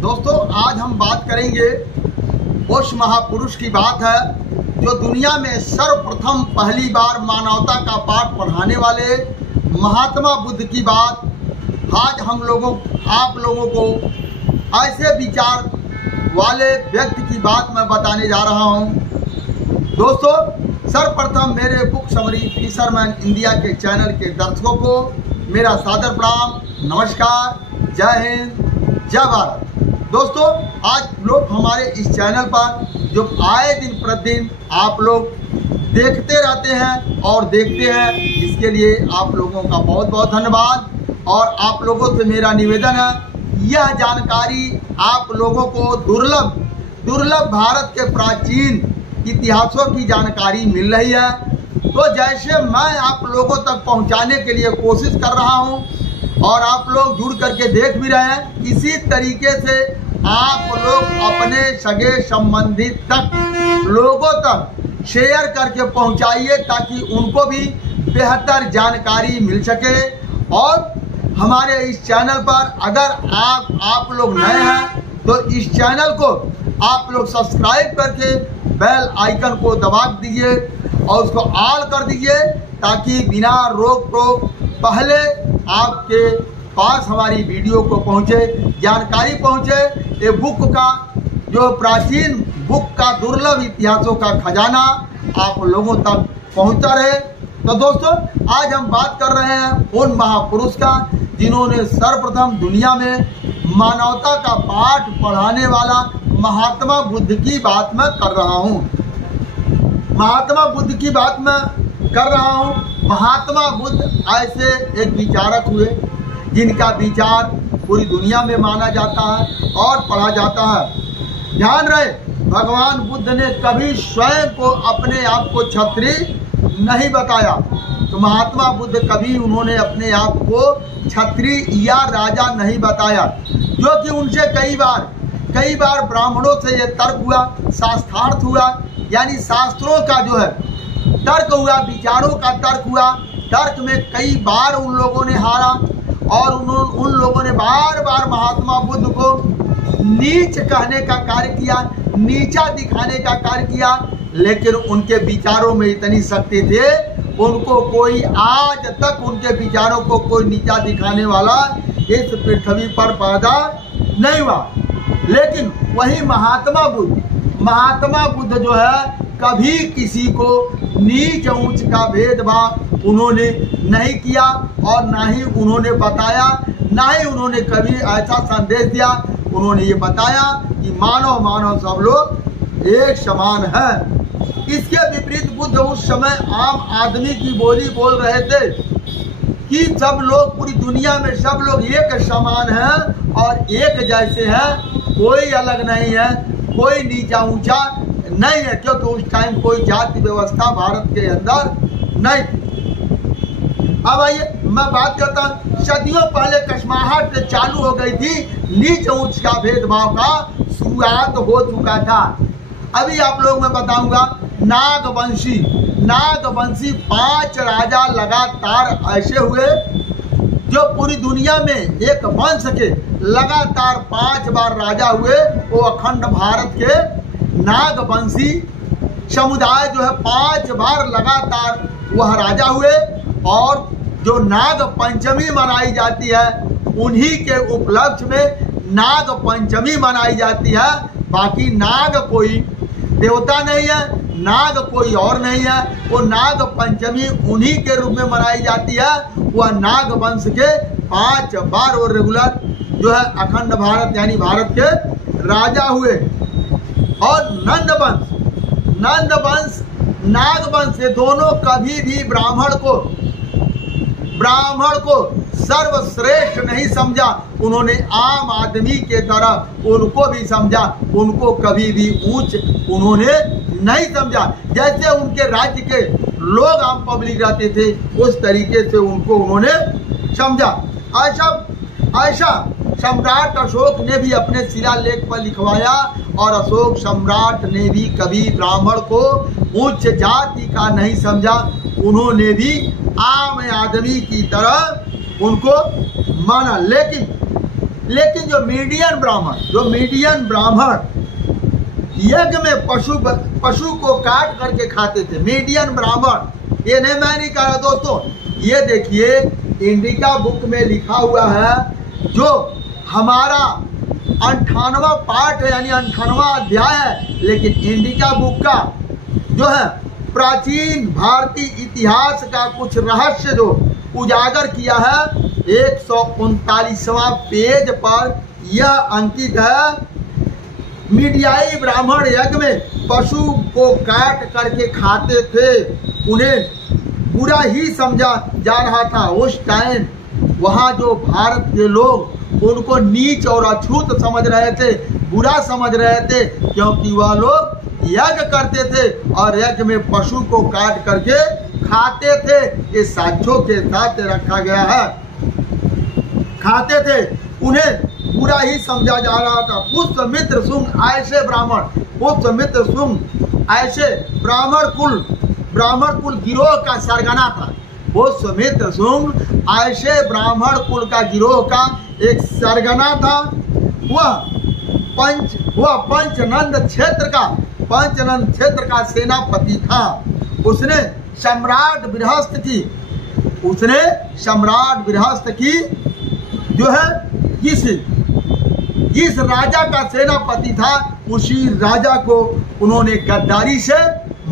दोस्तों आज हम बात करेंगे उस महापुरुष की बात है जो दुनिया में सर्वप्रथम पहली बार मानवता का पाठ पढ़ाने वाले महात्मा बुद्ध की बात। आज आप लोगों को ऐसे विचार वाले व्यक्ति की बात मैं बताने जा रहा हूं। दोस्तों सर्वप्रथम मेरे बुक समरी फिशरमैन इंडिया के चैनल के दर्शकों को मेरा सादर प्रणाम, नमस्कार, जय हिंद, जय भारत। दोस्तों आज लोग हमारे इस चैनल पर जो आए दिन प्रतिदिन आप लोग देखते रहते हैं और देखते हैं, इसके लिए आप लोगों का बहुत बहुत धन्यवाद। और आप लोगों से मेरा निवेदन है, यह जानकारी आप लोगों को दुर्लभ भारत के प्राचीन इतिहासों की जानकारी मिल रही है। तो जैसे मैं आप लोगों तक पहुंचाने के लिए कोशिश कर रहा हूं और आप लोग जुड़ करके देख भी रहे हैं, इसी तरीके से आप लोग अपने सगे संबंधित तक लोगों तक शेयर करके पहुंचाइए ताकि उनको भी बेहतर जानकारी मिल सके। और हमारे इस चैनल पर अगर आप लोग नए हैं तो इस चैनल को आप लोग सब्सक्राइब करके बेल आइकन को दबा दीजिए और उसको ऑल कर दीजिए ताकि बिना रोक टोक पहले आपके पास हमारी वीडियो को पहुंचे, जानकारी पहुंचे। ये बुक का जो प्राचीन बुक का दुर्लभ इतिहासों का खजाना आप लोगों तक पहुंचता रहे। तो दोस्तों आज हम बात कर रहे हैं उन महापुरुष का जिन्होंने सर्वप्रथम दुनिया में मानवता का पाठ पढ़ाने वाला महात्मा बुद्ध की बात मैं कर रहा हूँ। महात्मा बुद्ध की बात मैं कर रहा हूँ। महात्मा बुद्ध ऐसे एक विचारक हुए जिनका विचार पूरी दुनिया में माना जाता है और पढ़ा जाता है। ध्यान रहे, भगवान बुद्ध ने कभी स्वयं को अपने आप को क्षत्रिय नहीं बताया। तो महात्मा बुद्ध कभी उन्होंने अपने आप को क्षत्रिय या राजा नहीं बताया, जो कि उनसे कई बार ब्राह्मणों से ये तर्क हुआ, शास्त्रार्थ हुआ, यानी शास्त्रों का जो है तर्क हुआ, विचारों का तर्क हुआ। तर्क में कई बार उन लोगों ने हारा और उन लोगों ने बार बार महात्मा बुद्ध को नीच कहने का कार्य किया, नीचा दिखाने का कार्य किया। लेकिन उनके विचारों में इतनी शक्ति थे, उनको कोई आज तक उनके विचारों को कोई नीचा दिखाने वाला इस पृथ्वी पर पैदा नहीं हुआ। लेकिन वही महात्मा बुद्ध जो है कभी किसी को नीच ऊंच का भेदभाव उन्होंने नहीं किया और ना ही उन्होंने बताया, ना ही उन्होंने कभी ऐसा संदेश दिया। उन्होंने ये बताया कि मानव सब लोग एक समान है। इसके विपरीत बुद्ध उस समय आम आदमी की बोली बोल रहे थे कि सब लोग, पूरी दुनिया में सब लोग एक समान हैं और एक जैसे हैं, कोई अलग नहीं है, कोई नीचा ऊंचा नहीं है, क्योंकि उस टाइम कोई जाति व्यवस्था भारत के अंदर नहीं थी। अब आइए मैं बात करता हूँ, सदियों पहले कश्माहट चालू हो गई थी, नीच ऊंच का भेदभाव का शुरुआत हो चुका था। अभी आप लोग मैं बताऊंगा, नागवंशी 5 राजा लगातार ऐसे हुए जो पूरी दुनिया में एक वंश के लगातार 5 बार राजा हुए। वो अखंड भारत के नागवंशी समुदाय जो है 5 बार लगातार वह राजा हुए। और जो नाग पंचमी मनाई जाती है, उन्हीं के उपलक्ष्य में नाग पंचमी मनाई जाती है। बाकी नाग कोई देवता नहीं है, नाग कोई और नहीं है, वो नाग पंचमी उन्हीं के रूप में मनाई जाती है। वह नाग वंश के 5 बार और रेगुलर जो है अखंड भारत यानी भारत के राजा हुए। और नंदवंश नागवंश, ये दोनों कभी भी ब्राह्मण को सर्वश्रेष्ठ नहीं समझा। उन्होंने आम आदमी के तरह उनको भी समझा, उनको कभी भी ऊंच उन्होंने नहीं समझा। जैसे उनके राज्य के लोग आम पब्लिक रहते थे, उस तरीके से उनको उन्होंने समझा। ऐसा सम्राट अशोक ने भी अपने शिलालेख पर लिखवाया। और अशोक सम्राट ने भी कभी ब्राह्मण को उच्च जाति का नहीं समझा, उन्होंने भी आम आदमी की तरह उनको माना। लेकिन जो मीडियन ब्राह्मण यज्ञ में पशु को काट करके खाते थे, मीडियन ब्राह्मण, ये नहीं मैं नहीं कह रहा दोस्तों, ये देखिए इंडिका बुक में लिखा हुआ है, जो हमारा 98वां पाठ है, यानी 98वां अध्याय है, लेकिन इंडिका बुक का जो है प्राचीन भारतीय इतिहास का कुछ रहस्य जो उजागर किया है, 139वां पेज पर यह अंकित है। मीडियाई ब्राह्मण यज्ञ में पशु को काट करके खाते थे, उन्हें बुरा ही समझा जा रहा था। उस टाइम वहाँ जो भारत के लोग उनको नीच और अछूत समझ रहे थे, बुरा समझ रहे थे, क्योंकि वह लोग यज्ञ करते थे और यज्ञ में पशु को काट करके खाते थे। ये साक्ष्यों के साथ रखा गया है, खाते थे, उन्हें बुरा ही समझा जा रहा था। पुष्यमित्र शुंग ऐसे ब्राह्मण, पुष्यमित्र शुंग ऐसे ब्राह्मण कुल गिरोह का सरगना था। पुष्यमित्र शुंग ऐसे ब्राह्मण कुल का गिरोह का एक सरगना था। वह पंचनंद क्षेत्र का सेनापति था। उसने सम्राट बृहस्पति की जो है जिस राजा का सेनापति था, उसी राजा को उन्होंने गद्दारी से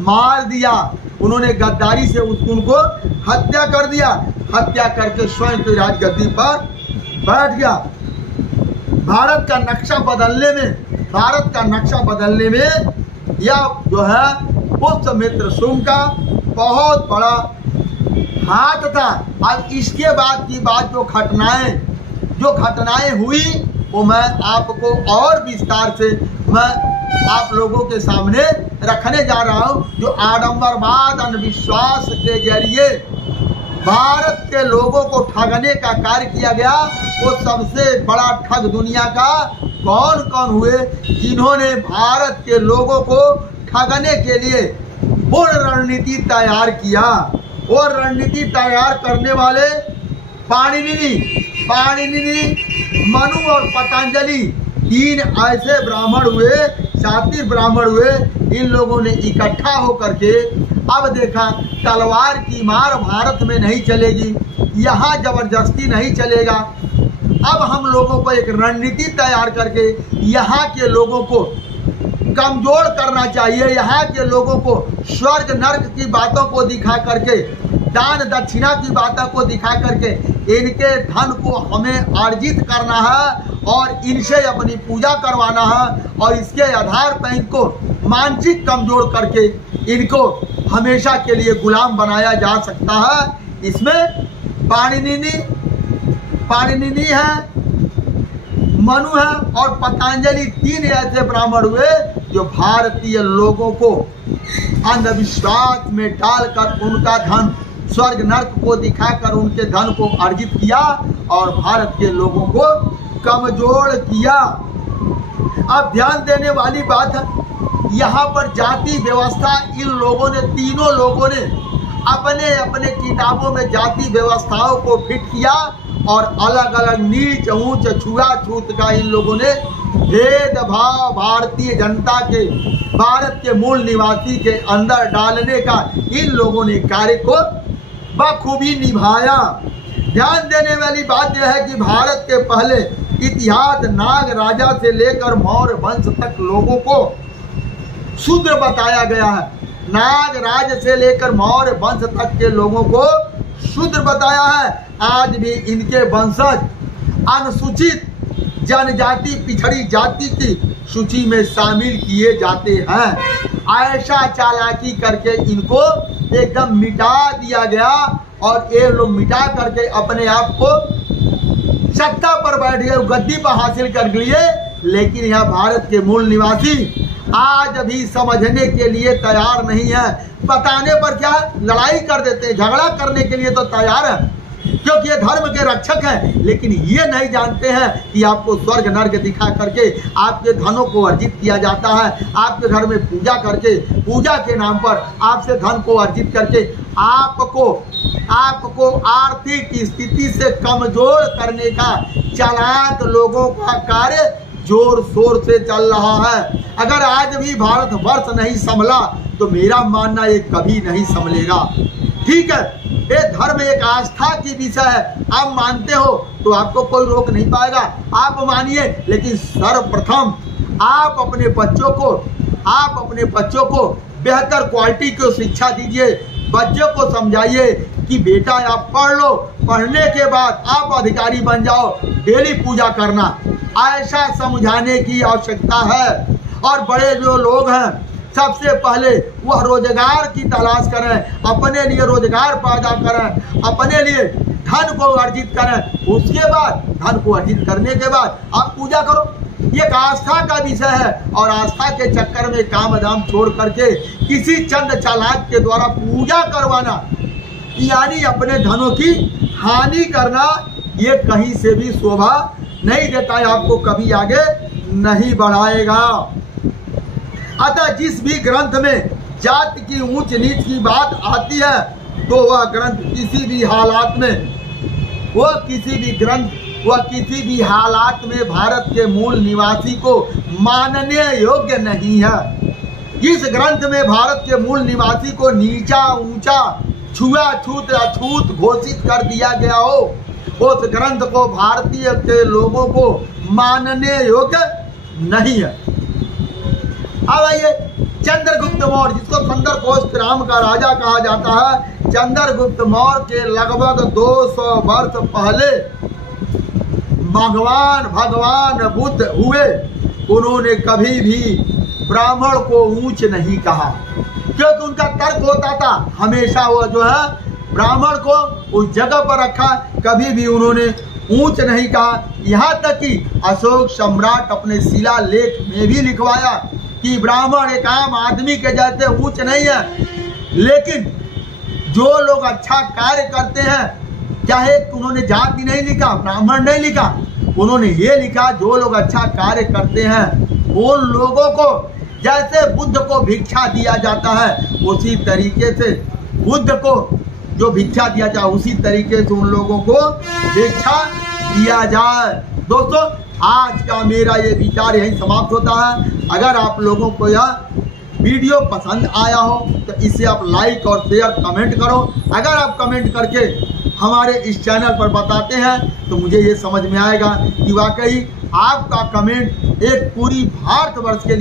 मार दिया। उन्होंने गद्दारी से उनको हत्या कर दिया। हत्या करके स्वयं की राजगद्दी पर बैठ गया। भारत का नक्शा बदलने में यह जो है पुष्यमित्र शुंग का बहुत बड़ा हाथ था। अब इसके बाद की बात जो घटनाएं हुई वो मैं आपको और विस्तार से मैं आप लोगों के सामने रखने जा रहा हूं। जो आडंबरवाद, अंधविश्वास के जरिए भारत के लोगों को ठगने का कार्य किया गया, वो सबसे बड़ा ठग दुनिया का कौन हुए, जिन्होंने भारत के लोगों को ठगने के लिए पूर्ण रणनीति तैयार किया। और रणनीति तैयार करने वाले पाणिनि, मनु और पतंजलि, 3 ऐसे ब्राह्मण हुए, शातिर ब्राह्मण हुए। इन लोगों ने इकट्ठा होकर के अब देखा तलवार की मार भारत में नहीं चलेगी, यहाँ जबरदस्ती नहीं चलेगा। अब हम लोगों को एक रणनीति तैयार करके यहाँ के लोगों को कमजोर करना चाहिए। यहाँ के लोगों को स्वर्ग नर्क की बातों को दिखा करके, दान दक्षिणा की बातों को दिखा करके इनके धन को हमें अर्जित करना है और इनसे अपनी पूजा करवाना है। और इसके आधार पर इनको मानसिक कमजोर करके इनको हमेशा के लिए गुलाम बनाया जा सकता है। इसमें पाणिनि है, मनु है और पतंजलि, 3 ऐसे ब्राह्मण हुए जो भारतीय लोगों को अंधविश्वास में डालकर उनका धन स्वर्ग नर्क को दिखाकर उनके धन को अर्जित किया और भारत के लोगों को कमजोर किया। अब ध्यान देने वाली बात है, यहाँ पर जाति व्यवस्था इन लोगों ने, तीनों लोगों ने अपने अपने किताबों में जाति व्यवस्थाओं को फिट किया और अलग अलग नीच ऊंच छुआछूत का इन लोगों ने भेदभाव भारतीय जनता के, भारत के मूल निवासी के अंदर डालने का इन लोगों ने कार्य को बखूबी निभाया। ध्यान देने वाली बात यह है कि भारत के पहले इतिहास नाग राजा से लेकर मौर्य वंश तक लोगों को शूद्र बताया गया है। नाग राज से लेकर मौर्य वंश तक के लोगों को शूद्र बताया है। आज भी इनके वंशज अनुसूचित जनजाति, पिछड़ी जाति की सूची में शामिल किए जाते हैं। ऐसा चालाकी करके इनको एकदम मिटा दिया गया और ये लोग मिटा करके अपने आप को सत्ता पर बैठ गए, गद्दी पर हासिल कर लिए। लेकिन यह भारत के मूल निवासी आज भी समझने के लिए तैयार नहीं है। बताने पर क्या लड़ाई कर देते हैं, झगड़ा करने के लिए तो तैयार है। क्योंकि ये धर्म के रक्षक हैं, लेकिन ये नहीं जानते हैं कि आपको स्वर्ग नर्क दिखा करके आपके धनों को अर्जित किया जाता है। आपके घर में पूजा करके, पूजा के नाम पर आपसे धन को अर्जित करके आपको आर्थिक स्थिति से कमजोर करने का चालाक लोगों का कार्य जोर शोर से चल रहा है। अगर आज भी भारत वर्ष नहीं संभला तो मेरा मानना ये कभी नहीं संभलेगा। ठीक है, ये धर्म एक आस्था की विषय है। आप मानते हो तो आपको कोई रोक नहीं पाएगा, आप मानिए। लेकिन सर्वप्रथम आप अपने बच्चों को बेहतर क्वालिटी की शिक्षा दीजिए। बच्चों को समझाइए कि बेटा आप पढ़ लो, पढ़ने के बाद आप अधिकारी बन जाओ, डेली पूजा करना, ऐसा समझाने की आवश्यकता है। और बड़े जो लोग हैं सबसे पहले वह रोजगार की तलाश करें, अपने लिए रोजगार पैदा करें, अपने लिए धन को अर्जित करें। उसके बाद धन को अर्जित करने के बाद आप पूजा करो। ये एक आस्था का विषय है और आस्था के चक्कर में काम धाम छोड़ करके किसी चंद चालाक के द्वारा पूजा करवाना यानी अपने धनों की हानि करना, ये कहीं से भी शोभा नहीं देता है, आपको कभी आगे नहीं बढ़ाएगा। अतः जिस भी ग्रंथ में जाति की ऊंच नीच की बात आती है तो वह ग्रंथ किसी भी हालात में भारत के मूल निवासी को मानने योग्य नहीं है। जिस ग्रंथ में भारत के मूल निवासी को नीचा ऊंचा छुआछूत अछूत घोषित कर दिया गया हो, उस ग्रंथ को भारतीय के लोगों को मानने योग्य नहीं है। अब आइए चंद्रगुप्त मौर्य, जिसको सुंदरकोश राम का राजा कहा जाता है, चंद्रगुप्त मौर्य के लगभग 200 वर्ष पहले भगवान बुद्ध हुए। उन्होंने कभी भी ब्राह्मण को ऊंच नहीं कहा, क्योंकि उनका तर्क होता था हमेशा वो जो है ब्राह्मण को उस जगह पर रखा, कभी भी उन्होंने ऊंच नहीं कहा। यहाँ तक कि अशोक सम्राट अपने शिलालेख में भी लिखवाया कि ब्राह्मण एक आम आदमी के जैसे ऊंच नहीं है, लेकिन जो लोग अच्छा कार्य करते हैं, चाहे उन्होंने जाति नहीं लिखा, ब्राह्मण नहीं लिखा, उन्होंने ये लिखा जो लोग अच्छा कार्य करते हैं उन लोगों को जैसे बुद्ध को भिक्षा दिया जाता है उसी तरीके से बुद्ध को जो भिक्षा दिया जाए उसी तरीके से उन लोगों को भिक्षा दिया जाए। दोस्तों, आज का मेरा ये विचार यहीं समाप्त होता है। अगर आप लोगों को यह वीडियो पसंद आया हो तो इसे आप लाइक और शेयर कमेंट करो। अगर आप कमेंट करके हमारे इस चैनल पर बताते हैं तो मुझे ये समझ में आएगा कि वाकई आपका कमेंट एक पूरी भारतवर्ष के लिए